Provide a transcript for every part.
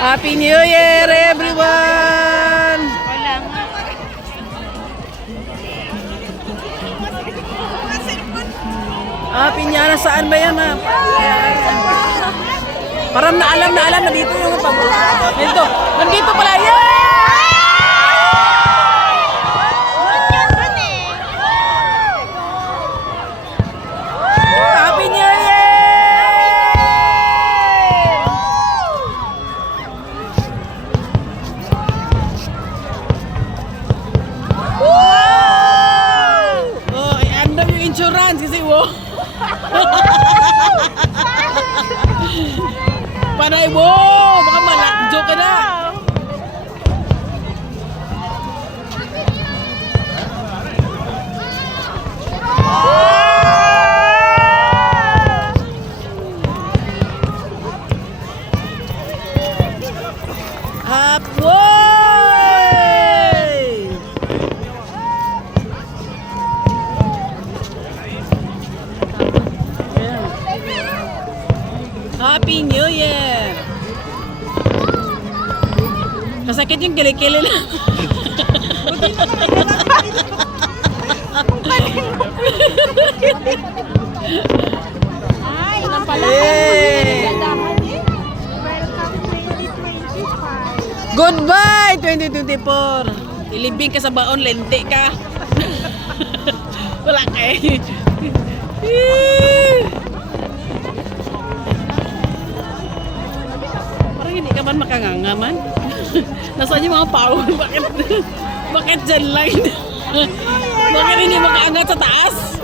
Happy New Year, everyone! Wala nga. Happy New Year, saan ba yan, ha? Parang na alam na dito yung dito. Nandito pala, yeah! Happy New Year! Oh, i-under yung insurance kasi wow. Panay mo! Baka malakjo ka na! Halfway! Happy New Year! Kasakit yung kilikili na. Ay, nang pala. Hey! Welcome 2025. Goodbye 2024! Ilibing ka sa baon, lente ka. Wala ka eh. Parang hindi ka man makanganga man. Nasaan yung mga pao? Bakit dyan lang? Bakit hindi makaangat sa taas?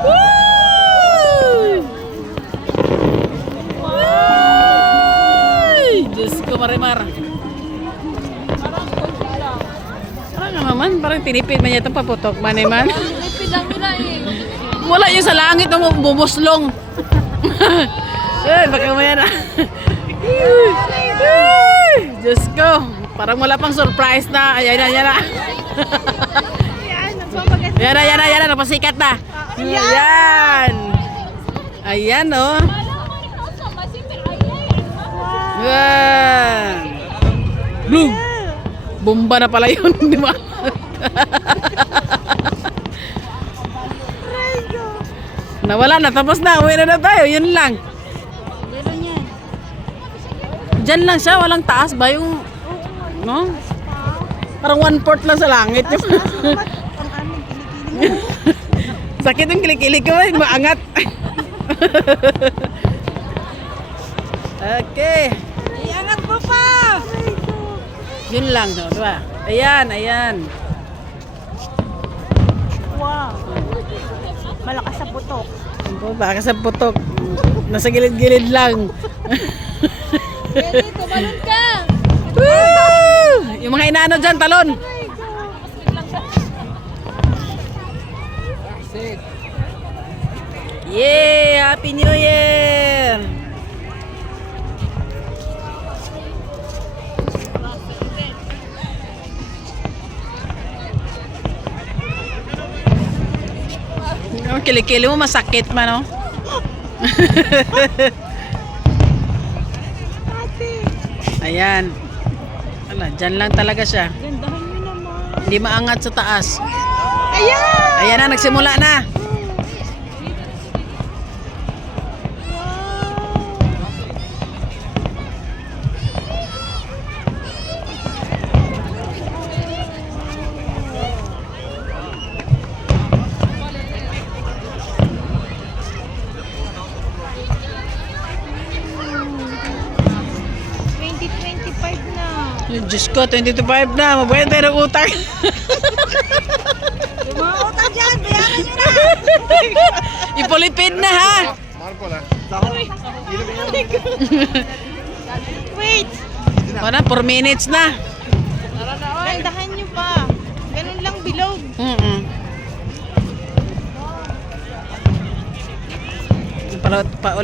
Woo! Ay, Diyos ko, Marimar. Parang nga naman, parang tinipid man yata paputok man eh man. Lipid lang nila eh. Wala yung sa langit ang bumuslong. Ay, baka mo yan ah. Ay, Diyos ko, parang wala pang surprise na. Ayan na, Yan, nagpapaganda. Yan na, napasikat na. Ayan. Ayan, oh. Yan. Blue. Bomba na pala yun, di ba? Nawala na, tapos na. Uwi na tayo, yun lang. Meron yan. Diyan lang siya, walang taas ba yung, no? Parang 1/4 lang sa langit. Ang aming kilikili mo. Sakit yung kilik-kilik ko, maangat. Okay. Iangat mo pa! Yun lang, no, diba? Ayan. Wow. Malakas sa putok. Baka sa putok. Nasa gilid-gilid lang. Pwede, tumalon ka! Woo! Yung mga inaano dyan, talon. Yay! Happy New Year! Ang kilikili mo masakit man, no? Ayan. Ala, dyan lang talaga siya. Gandahan nyo naman. Hindi maangat sa taas. Ayan! Ayan na, nagsimula na. Yung Diyos ko, 22.5 na. Mabuhay tayo ng utang. Yung mga utang dyan, bayaran nyo na! Ipulipid na, ha? Wait! Wala, 4 minutes na. Gandahan nyo pa. Ganun lang bilog. Pa ulit.